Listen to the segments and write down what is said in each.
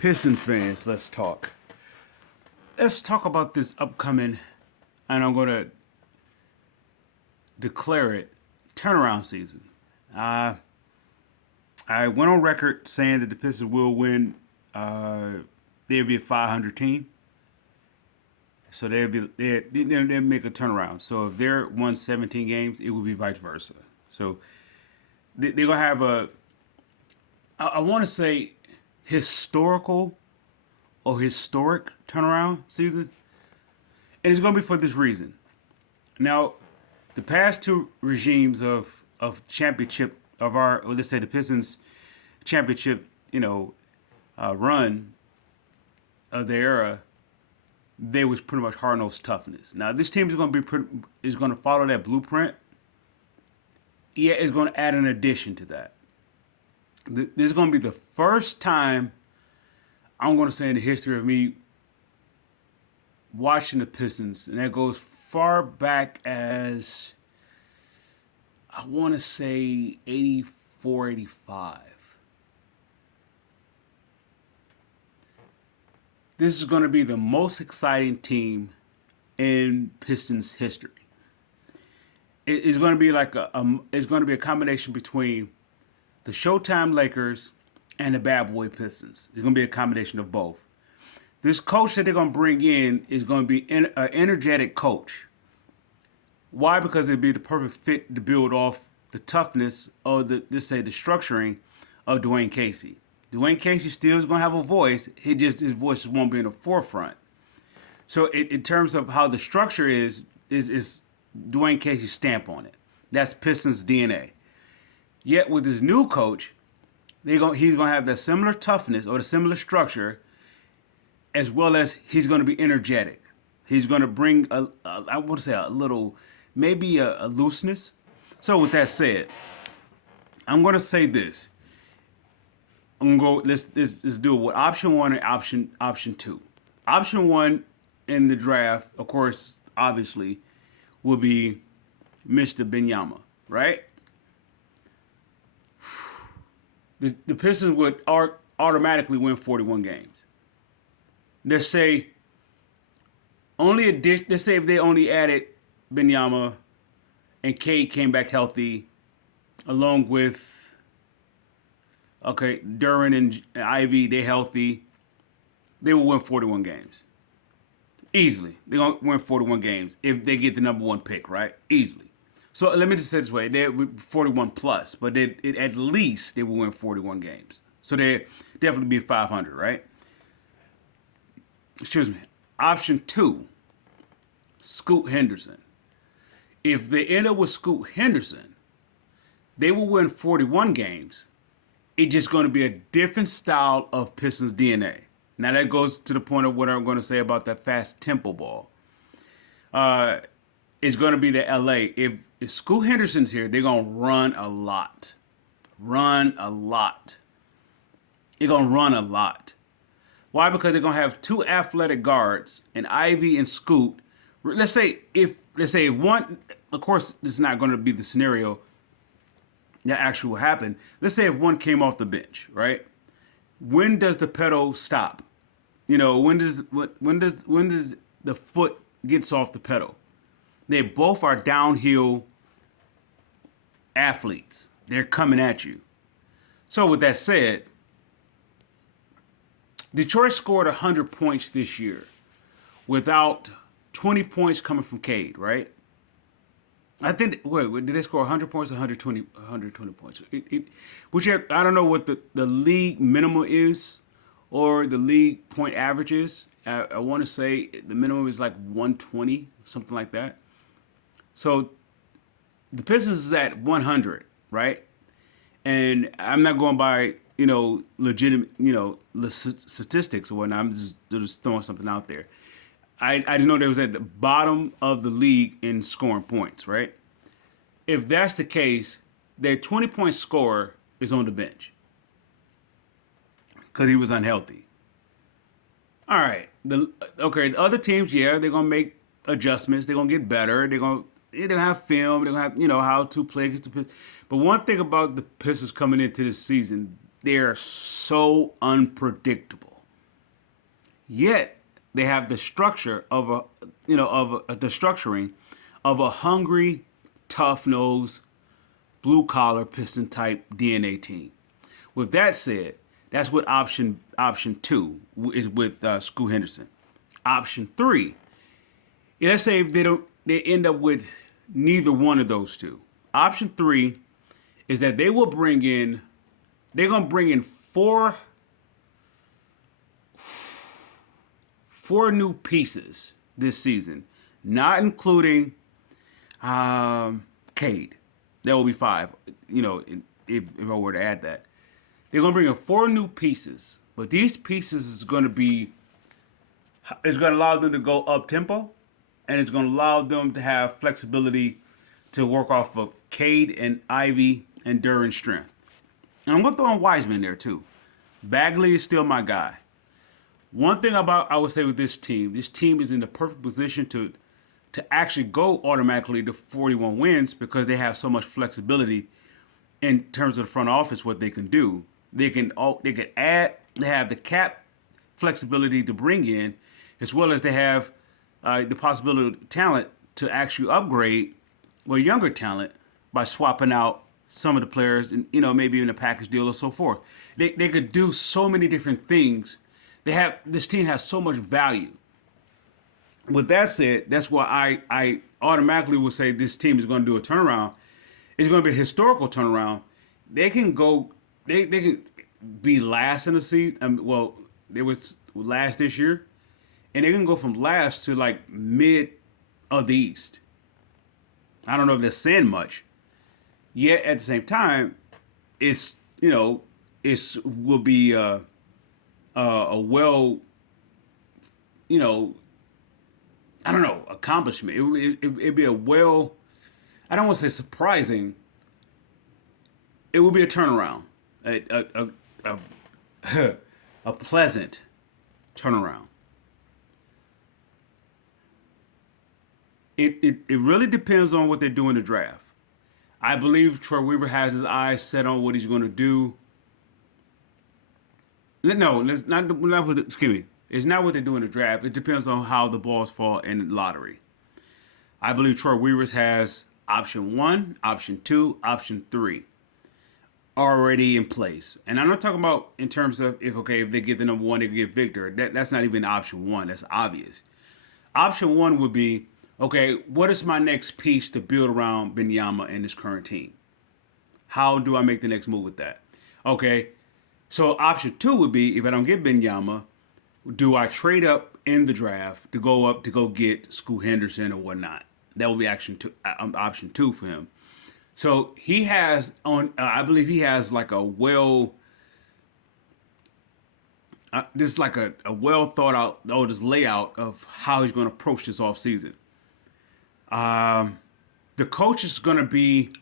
Pistons fans, let's talk. Let's talk about this upcoming, and I'm going to declare it, turnaround season. Uh, I went on record saying that the Pistons will win. They'll be a 500 team, so they'll make a turnaround. So if they're won 17 games, it will be vice versa. So they're gonna have I want to say historical or historic turnaround season, and it's gonna be for this reason. Now, the past two regimes of championship of our, let's say the Pistons championship, run of the era, they was pretty much hard nosed toughness. Now this team is going to is going to follow that blueprint. Yeah, it's going to add an addition to that. This is going to be the first time I'm going to say in the history of me watching the Pistons, and that goes far back as I want to say 84, 85. This is going to be the most exciting team in Pistons history. It's going to be like it's going to be a combination between the Showtime Lakers and the Bad Boy Pistons. It's going to be a combination of both. This coach that they're going to bring in is going to be an energetic coach. Why? Because it'd be the perfect fit to build off the toughness or the structuring of Dwayne Casey. Dwayne Casey still is going to have a voice. His voice won't be in the forefront. So in terms of how the structure is Dwayne Casey's stamp on it. That's Pistons DNA. Yet with his new coach, he's going to have that similar toughness or the similar structure, as well as he's going to be energetic. He's going to bring I want to say a little, maybe a looseness. So with that said, I'm going to say this. I'm gonna go. Let's do it with option one and option two. Option one in the draft, of course, obviously, will be Mr. Benyama, right? The Pistons would automatically win 41 games. Let's say let's say if they only added Benyama and Cade came back healthy, along with Duran and Ivy, they healthy, they will win 41 games. Easily. They're going to win 41 games if they get the number one pick, right? Easily. So let me just say it this way. They're 41 plus, but at least they will win 41 games. So they definitely be 500, right? Excuse me. Option two, Scoot Henderson. If they end up with Scoot Henderson, they will win 41 games. It's just going to be a different style of Pistons DNA. Now that goes to the point of what I'm going to say about that fast tempo ball. It's going to be the LA. If Scoot Henderson's here, they're going to run a lot. Run a lot. They're going to run a lot. Why? Because they're going to have two athletic guards, and Ivy and Scoot. Let's say if one, of course, this is not going to be the scenario that actually will happen. Let's say if one came off the bench, right? When does the pedal stop? When does the foot gets off the pedal? They both are downhill athletes. They're coming at you. So with that said, Detroit scored 100 points this year without 20 points coming from Cade, right? I think, did they score 100 points or 120 points? I don't know what the league minimum is or the league point average is. I want to say the minimum is like 120, something like that. So the Pistons is at 100, right? And I'm not going by, legitimate, statistics or whatnot. I'm just throwing something out there. I just know they was at the bottom of the league in scoring points, right? If that's the case, their 20-point scorer is on the bench because he was unhealthy. All right. The other teams, yeah, they're going to make adjustments. They're going to get better. They're going to have film. They're going to have, how to play against the Pistons. But one thing about the Pistons coming into this season, they're so unpredictable. Yet they have the structure of the structuring of a hungry, tough nosed, blue collar Piston type DNA team. With that said, that's what option two is with Scoot Henderson. Option three, let's say they end up with neither one of those two. Option three is that they're gonna bring in four new pieces this season, not including Cade. That will be five. If I were to add that, they're gonna bring in four new pieces, but these pieces is gonna allow them to go up tempo, and it's gonna allow them to have flexibility to work off of Cade and Ivy and Duran's strength. And I'm gonna throw in Wiseman there too. Bagley is still my guy. One thing I would say with this team is in the perfect position to actually go automatically to 41 wins because they have so much flexibility in terms of the front office. What they can do, they can add. They have the cap flexibility to bring in, as well as they have the possibility of talent to actually upgrade with younger talent by swapping out some of the players and maybe even a package deal or so forth. They could do so many different things. This team has so much value. With that said, that's why I automatically would say this team is going to do a turnaround. It's going to be a historical turnaround. They can go. They can be last in the season. Well, they was last this year, and they can go from last to like mid of the East. I don't know if they're saying much. Yet at the same time, it's will be a well, I don't know, accomplishment. It'd be a well, I don't want to say surprising. It will be a turnaround, a pleasant turnaround. It really depends on what they do in the draft. I believe Troy Weaver has his eyes set on what he's going to do. No, it's not excuse me. It's not what they do in the draft. It depends on how the balls fall in the lottery. I believe Troy Weaver's has option one, option two, option three already in place. And I'm not talking about in terms of if they get the number one, they can get Victor. That's not even option one. That's obvious. Option one would be, okay, what is my next piece to build around Benyama and this current team? How do I make the next move with that? Okay, so option two would be, if I don't get Benyama, do I trade up in the draft to go get Scoot Henderson or whatnot? That would be option two for him. So he has I believe he has like a this is like a well thought out this layout of how he's going to approach this offseason. The coach is going to be,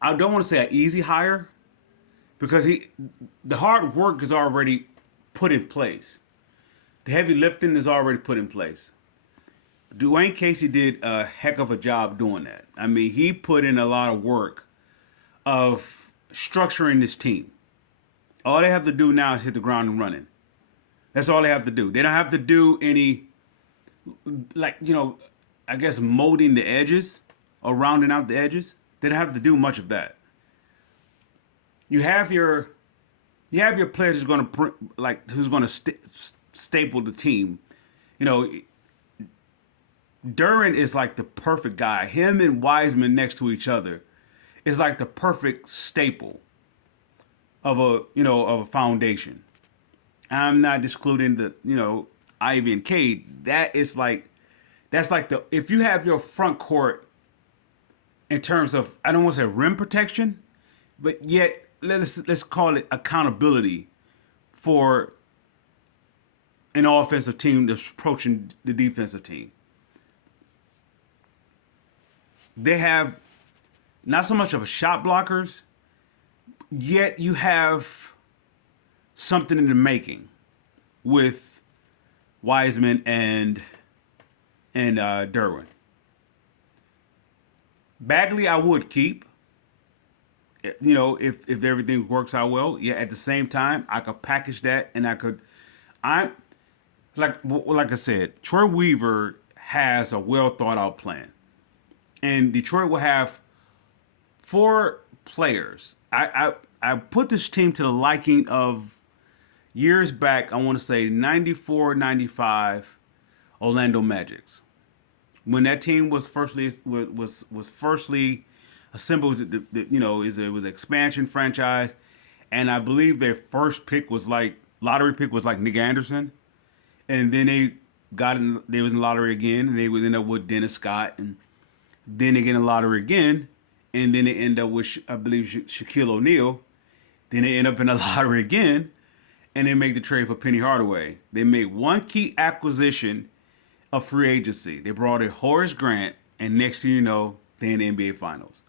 I don't want to say an easy hire, because the hard work is already put in place. The heavy lifting is already put in place. Dwayne Casey did a heck of a job doing that. I mean, he put in a lot of work of structuring this team. All they have to do now is hit the ground and running. That's all they have to do. They don't have to do any, I guess, molding the edges or rounding out the edges. They don't have to do much of that. You have your players who's going to staple the team. Duran is like the perfect guy. Him and Wiseman next to each other is like the perfect staple of a foundation. I'm not excluding the Ivy and Cade. That's like if you have your front court in terms of, I don't want to say rim protection, but yet let's call it accountability for an offensive team that's approaching the defensive team. They have not so much of a shot blockers, yet you have something in the making with Wiseman and Derwin. Bagley, I would keep. If everything works out well. Yeah, at the same time, I could package that, and like I said, Troy Weaver has a well thought out plan, and Detroit will have four players. I put this team to the liking of years back. I want to say 94, 95 Orlando Magics when that team was firstly assembled. It was an expansion franchise, and I believe their first pick was like lottery pick was like Nick Anderson, and then they was in the lottery again, and they would end up with Dennis Scott, and then they get in the lottery again, and then they end up with I believe Shaquille O'Neal. Then they end up in the lottery again, and they make the trade for Penny Hardaway. They made one key acquisition of free agency. They brought in Horace Grant, and next thing you know, they're in the NBA Finals.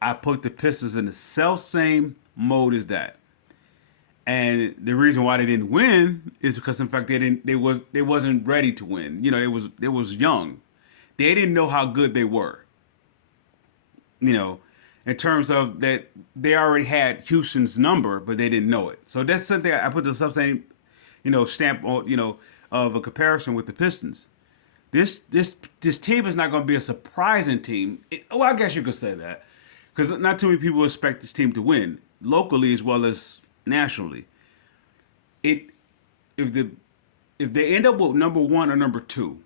I put the Pistons in the self same mode as that. And the reason why they didn't win is because in fact they wasn't ready to win. They was young. They didn't know how good they were. In terms of that they already had Houston's number, but they didn't know it. So that's something I put the same, stamp on, of a comparison with the Pistons. This team is not going to be a surprising team. Well, I guess you could say that because not too many people expect this team to win locally as well as nationally. If they end up with number one or number two,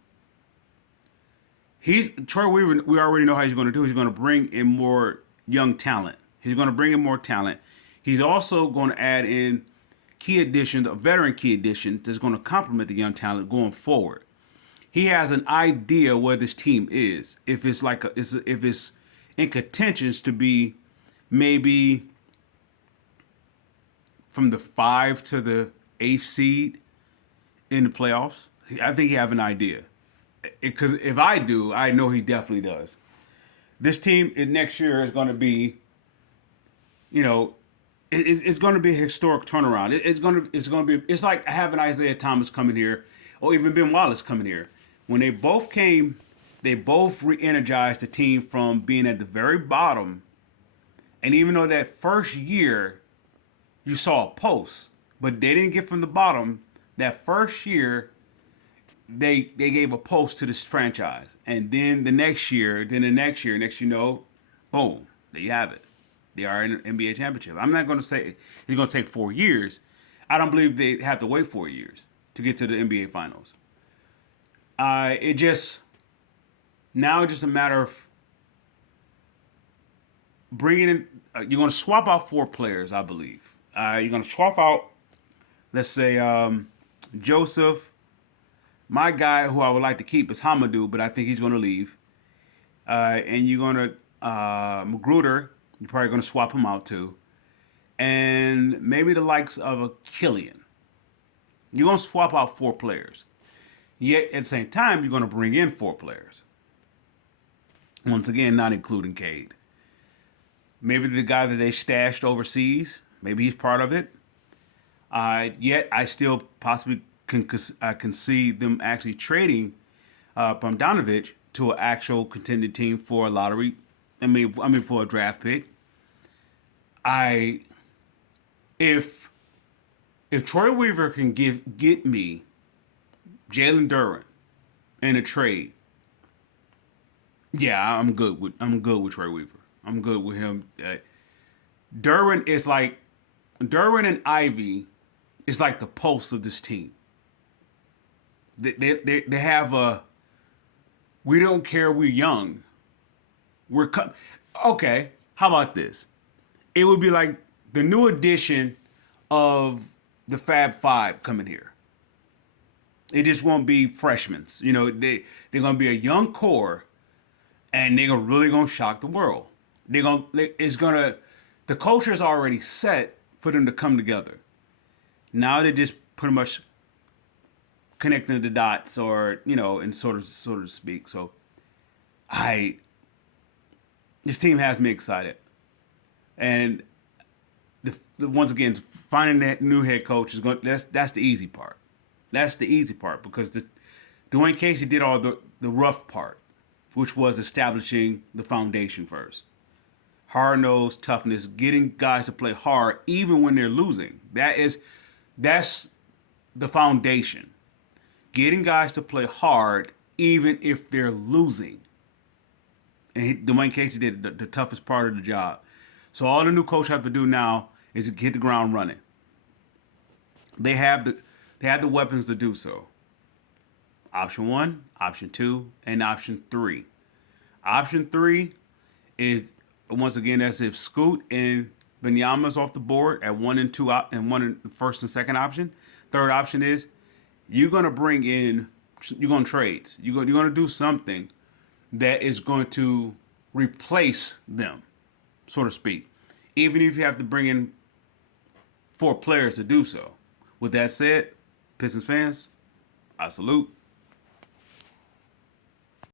Troy Weaver. We already know how he's going to do. He's going to bring in more young talent. He's going to bring in more talent. He's also going to add in key additions, a veteran key addition that's going to complement the young talent going forward. He has an idea where this team is. If it's if it's in contentions to be maybe from the 5 to the 8th seed in the playoffs, I think he have an idea. Because if I do, I know he definitely does. This team next year is going to be, it's going to be a historic turnaround. It's going to be. It's like having Isaiah Thomas coming here, or even Ben Wallace coming here. When they both came, they both re-energized the team from being at the very bottom. And even though that first year, you saw a post, but they didn't get from the bottom. That first year, they gave a post to this franchise, and then the next year, next you know, boom, there you have it. They are in an NBA championship. I'm not going to say it's going to take 4 years. I don't believe they have to wait 4 years to get to the NBA Finals. It's just a matter of bringing in. You're going to swap out 4 players, I believe. You're going to swap out, let's say, Joseph. My guy, who I would like to keep, is Hamidou, but I think he's going to leave. And you're going to Magruder. You're probably going to swap him out too, and maybe the likes of a Killian. You're going to swap out 4 players. Yet at the same time, you're going to bring in 4 players. Once again, not including Cade. Maybe the guy that they stashed overseas. Maybe he's part of it. Yet I still possibly can see them actually trading from Donovich to an actual contending team for a lottery. I mean for a draft pick. If Troy Weaver can get me Jalen Duren in a trade, yeah, I'm good with Troy Weaver. I'm good with him. Duren and Ivy is like the pulse of this team. They have a, we don't care, we're young. Okay, how about this? It would be like the new edition of the Fab Five coming here. It just won't be freshmen. They're gonna be a young core, and they're really gonna shock the world. The culture is already set for them to come together. Now they just pretty much connecting the dots, or and sort of to speak. So, this team has me excited, and once again, finding that new head coach is that's the easy part. That's the easy part because Dwayne Casey did all the rough part, which was establishing the foundation first. Hard-nosed toughness, getting guys to play hard even when they're losing. That's the foundation. getting guys to play hard even if they're losing. And Dwayne Casey did the toughest part of the job. So all the new coach have to do now is to hit the ground running. They have the weapons to do so. Option one, option two, and option three. Option three is once again as if Scoot and Benyama's off the board at one and two and one in the first and second option. Third option is you're gonna bring in you're gonna trade. You're gonna do something that is going to replace them, so to speak. Even if you have to bring in four players to do so. With that said, Pistons fans, I salute.